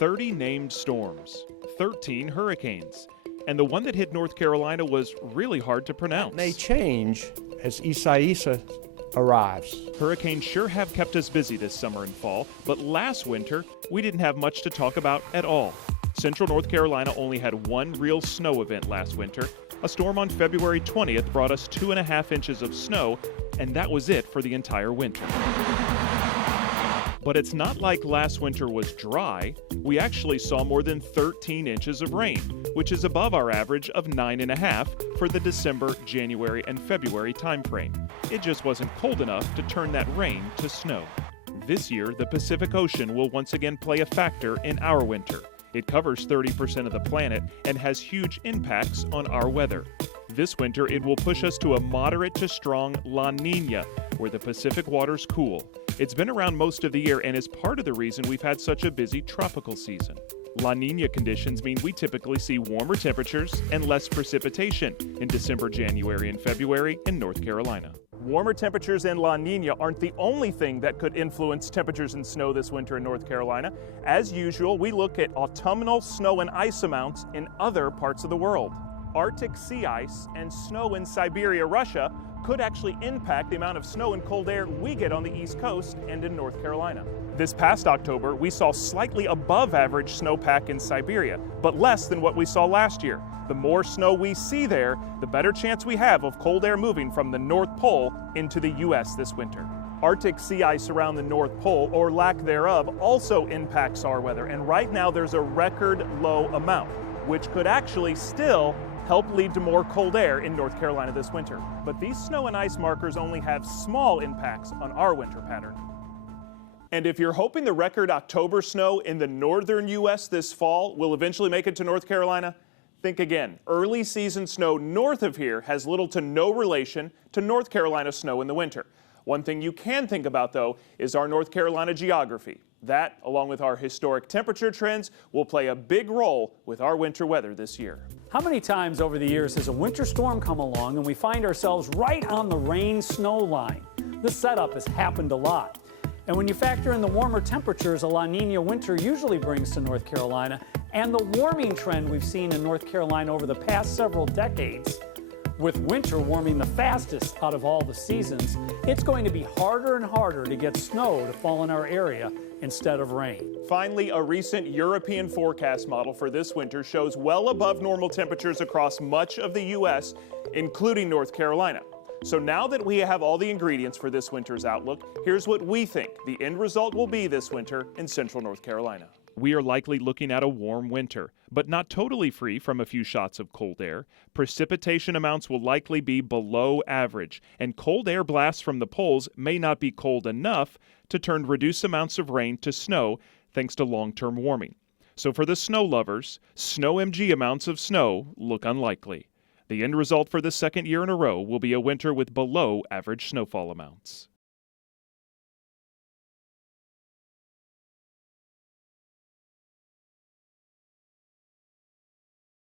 30 named storms, 13 hurricanes, and the one that hit North Carolina was really hard to pronounce. May change as Isaiah arrives. Hurricanes sure have kept us busy this summer and fall, but last winter, we didn't have much to talk about at all. Central North Carolina only had one real snow event last winter. A storm on February 20th brought us 2.5 inches of snow, and that was it for the entire winter. But it's not like last winter was dry. We actually saw more than 13 inches of rain, which is above our average of 9.5 for the December, January, and February timeframe. It just wasn't cold enough to turn that rain to snow. This year, the Pacific Ocean will once again play a factor in our winter. It covers 30% of the planet and has huge impacts on our weather. This winter, it will push us to a moderate to strong La Nina, where the Pacific waters cool. It's been around most of the year and is part of the reason we've had such a busy tropical season. La Nina conditions mean we typically see warmer temperatures and less precipitation in December, January, and February in North Carolina. Warmer temperatures and La Nina aren't the only thing that could influence temperatures and snow this winter in North Carolina. As usual, we look at autumnal snow and ice amounts in other parts of the world. Arctic sea ice and snow in Siberia, Russia, could actually impact the amount of snow and cold air we get on the East Coast and in North Carolina. This past October, we saw slightly above average snowpack in Siberia, but less than what we saw last year. The more snow we see there, the better chance we have of cold air moving from the North Pole into the U.S. this winter. Arctic sea ice around the North Pole, or lack thereof, also impacts our weather, and right now there's a record low amount, which could actually still help lead to more cold air in North Carolina this winter. But these snow and ice markers only have small impacts on our winter pattern. And if you're hoping the record October snow in the northern U.S. this fall will eventually make it to North Carolina, think again. Early season snow north of here has little to no relation to North Carolina snow in the winter. One thing you can think about, though, is our North Carolina geography. That, along with our historic temperature trends, will play a big role with our winter weather this year. How many times over the years has a winter storm come along and we find ourselves right on the rain-snow line? This setup has happened a lot. And when you factor in the warmer temperatures a La Nina winter usually brings to North Carolina and the warming trend we've seen in North Carolina over the past several decades, with winter warming the fastest out of all the seasons, it's going to be harder and harder to get snow to fall in our area instead of rain. Finally, a recent European forecast model for this winter shows well above normal temperatures across much of the U.S., including North Carolina. So now that we have all the ingredients for this winter's outlook, here's what we think the end result will be this winter in central North Carolina. We are likely looking at a warm winter, but not totally free from a few shots of cold air. Precipitation amounts will likely be below average, and cold air blasts from the poles may not be cold enough to turn reduced amounts of rain to snow thanks to long-term warming. So for the snow lovers, snow MG amounts of snow look unlikely. The end result for the second year in a row will be a winter with below average snowfall amounts.